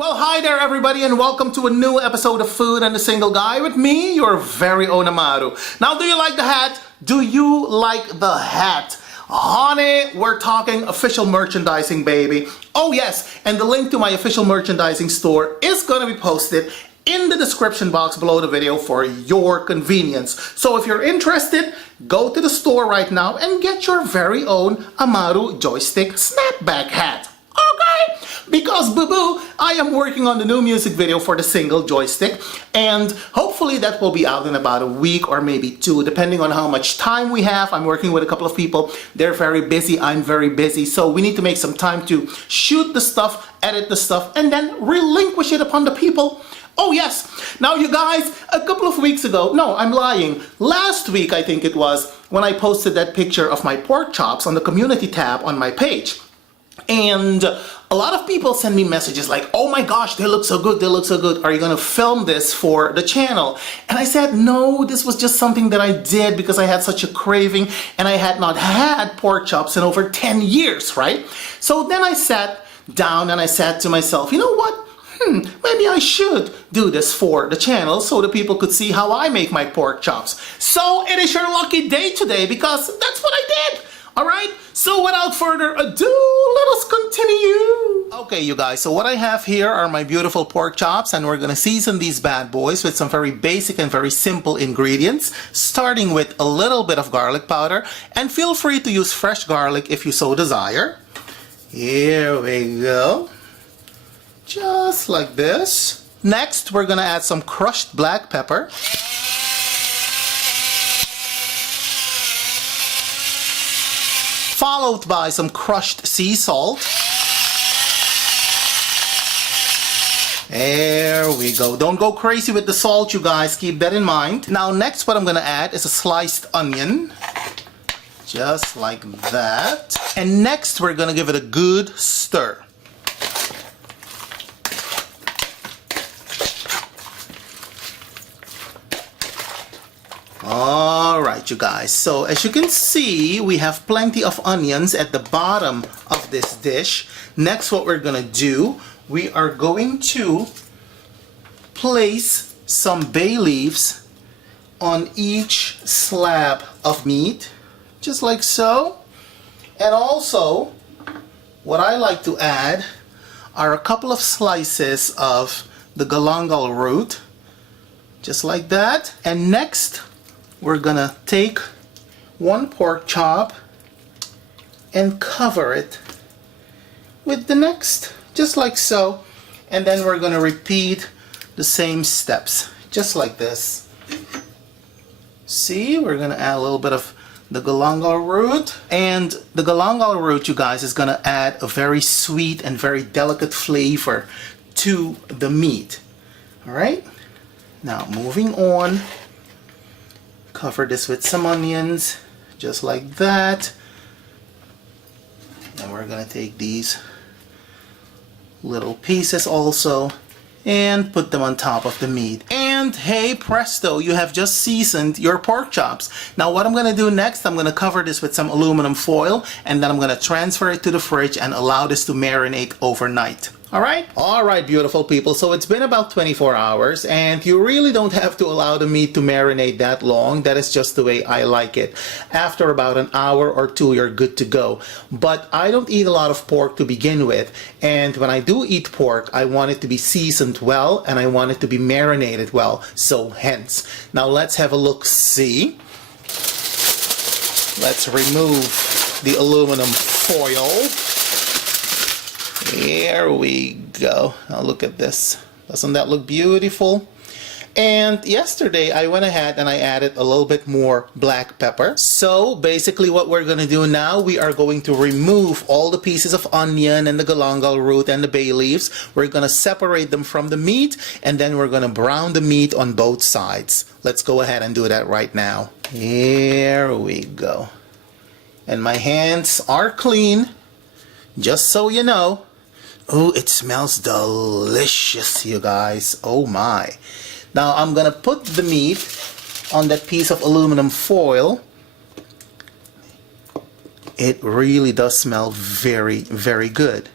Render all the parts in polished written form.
Well, hi there everybody and welcome to a new episode of Food and the Single Guy with me, your very own AMARU. Now, do you like the hat? Do you like the hat? Honey, we're talking official merchandising, baby. Oh yes, and the link to my official merchandising store is going to be posted in the description box below the video for your convenience. So if you're interested, go to the store right now and get your very own AMARU joystick snapback hat. Okay? Because boo-boo, I am working on the new music video for the single joystick, and hopefully that will be out in about a week or maybe two, depending on how much time we have. I'm working with a couple of people. They're very busy. I'm very busy. So we need to make some time to shoot the stuff, edit the stuff, and then relinquish it upon the people. Oh yes! Now you guys, a couple of weeks ago, no, I'm lying. Last week, I think it was, when I posted that picture of my pork chops on the community tab on my page. And a lot of people send me messages like, oh my gosh, they look so good, they look so good. Are you gonna film this for the channel? And I said, no, this was just something that I did because I had such a craving and I had not had pork chops in over 10 years, right? So then I sat down and I said to myself, you know what? Maybe I should do this for the channel so the people could see how I make my pork chops. So it is your lucky day today because that's what I did. Alright, so without further ado, let us continue. Okay, you guys, so what I have here are my beautiful pork chops, and we're gonna season these bad boys with some very basic and very simple ingredients, starting with a little bit of garlic powder, and feel free to use fresh garlic if you so desire. Here we go. Just like this. Next, we're gonna add some crushed black pepper. Followed by some crushed sea salt. There we go. Don't go crazy with the salt, you guys. Keep that in mind. Now, next what I'm gonna add is a sliced onion. Just like that. And next, we're gonna give it a good stir. Alright, you guys, so as you can see, we have plenty of onions at the bottom of this dish. Next, what we're gonna do, we are going to place some bay leaves on each slab of meat, just like so. And also, what I like to add are a couple of slices of the galangal root, just like that. And next, we're gonna take one pork chop and cover it with the next, just like so. And then we're gonna repeat the same steps, just like this. See, we're gonna add a little bit of the galangal root. And the galangal root, you guys, is gonna add a very sweet and very delicate flavor to the meat. All right, now moving on. Cover this with some onions, just like that. And we're gonna take these little pieces also and put them on top of the meat. And hey presto, you have just seasoned your pork chops. Now what I'm gonna do next, I'm gonna cover this with some aluminum foil, and then I'm gonna transfer it to the fridge and allow this to marinate overnight. Alright, beautiful people. So it's been about 24 hours, and you really don't have to allow the meat to marinate that long. That is just the way I like it. After about an hour or two, you're good to go. But I don't eat a lot of pork to begin with, and when I do eat pork, I want it to be seasoned well, and I want it to be marinated well. So hence. Now let's have a look-see. Let's remove the aluminum foil. Here we go. Now look at this. Doesn't that look beautiful? And yesterday I went ahead and I added a little bit more black pepper. So basically what we're gonna do now, we are going to remove all the pieces of onion and the galangal root and the bay leaves. We're gonna separate them from the meat, and then we're gonna brown the meat on both sides. Let's go ahead and do that right now. Here we go. And my hands are clean, just so you know. Oh, it smells delicious, you guys. Oh my. Now I'm gonna put the meat on that piece of aluminum foil. It really does smell very, very good.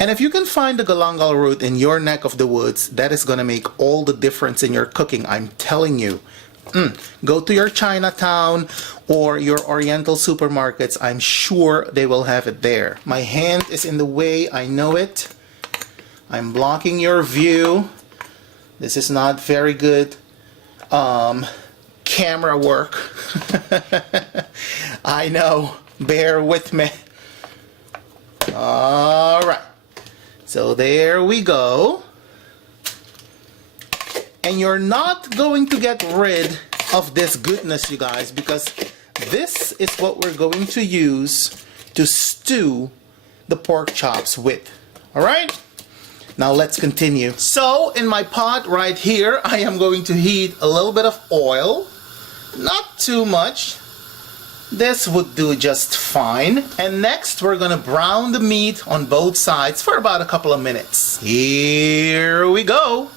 And if you can find the galangal root in your neck of the woods, that is going to make all the difference in your cooking, I'm telling you. Go to your Chinatown or your Oriental supermarkets. I'm sure they will have it there. My hand is in the way, I know it. I'm blocking your view. This is not very good camera work. I know, bear with me. Alright, so there we go. And you're not going to get rid of this goodness, you guys, because this is what we're going to use to stew the pork chops with. Alright? Now let's continue. So in my pot right here, I am going to heat a little bit of oil. Not too much. This would do just fine. And next we're gonna brown the meat on both sides for about a couple of minutes. Here we go.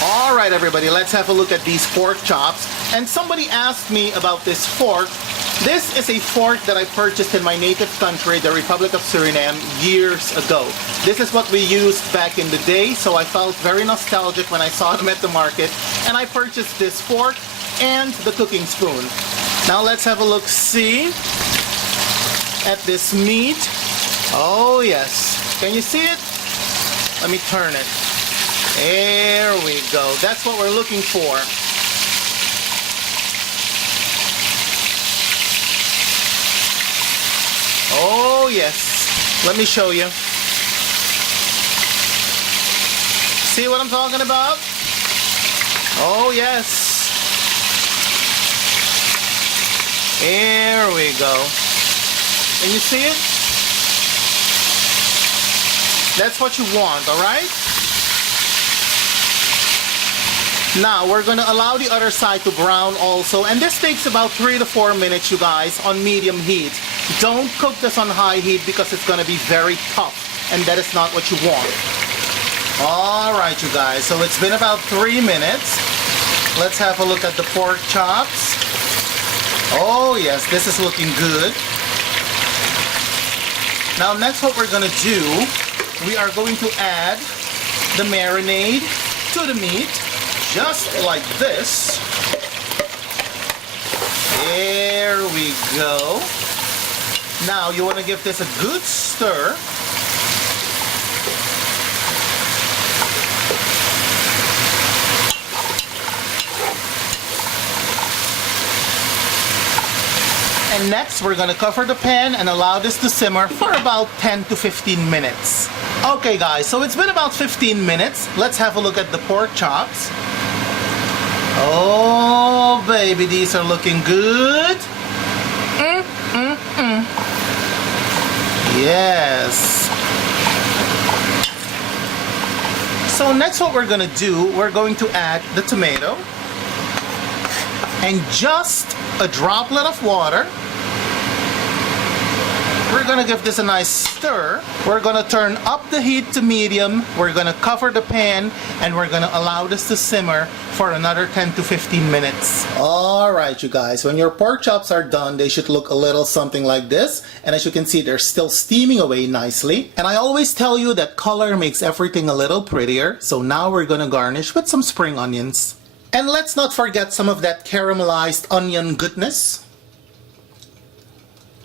Alright everybody, let's have a look at these pork chops. And somebody asked me about this fork. This is a fork that I purchased in my native country, the Republic of Suriname, years ago. This is what we used back in the day, so I felt very nostalgic when I saw them at the market. And I purchased this fork and the cooking spoon. Now let's have a look-see at this meat. Oh yes, can you see it? Let me turn it. There we go. That's what we're looking for. Oh yes. Let me show you. See what I'm talking about? Oh yes. There we go. Can you see it? That's what you want, alright? Now we're going to allow the other side to brown also, and this takes about 3 to 4 minutes, you guys, on medium heat. Don't cook this on high heat because it's going to be very tough, and that is not what you want. Alright you guys, so it's been about 3 minutes. Let's have a look at the pork chops. Oh yes, this is looking good. Now next what we're going to do, we are going to add the marinade to the meat. Just like this. There we go. Now you want to give this a good stir. And next we're going to cover the pan and allow this to simmer for about 10 to 15 minutes. Okay guys, so it's been about 15 minutes. Let's have a look at the pork chops. Oh baby, these are looking good. Yes. So next what we're going to do, we're going to add the tomato and just a droplet of water. We're going to give this a nice stir. We're going to turn up the heat to medium. We're going to cover the pan and we're going to allow this to simmer for another 10 to 15 minutes. Alright you guys, when your pork chops are done, they should look a little something like this. And as you can see, they're still steaming away nicely. And I always tell you that color makes everything a little prettier. So now we're going to garnish with some spring onions. And let's not forget some of that caramelized onion goodness.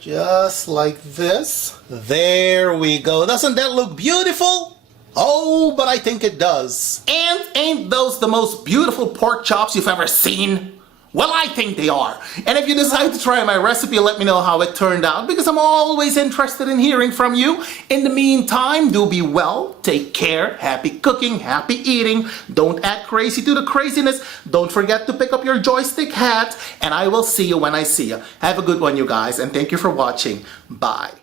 Just like this. There we go. Doesn't that look beautiful? Oh, but I think it does. And ain't those the most beautiful pork chops you've ever seen? Well, I think they are. And if you decide to try my recipe, let me know how it turned out, because I'm always interested in hearing from you. In the meantime, do be well, take care, happy cooking, happy eating. Don't act crazy to the craziness. Don't forget to pick up your joystick hat, and I will see you when I see you. Have a good one, you guys, and thank you for watching. Bye.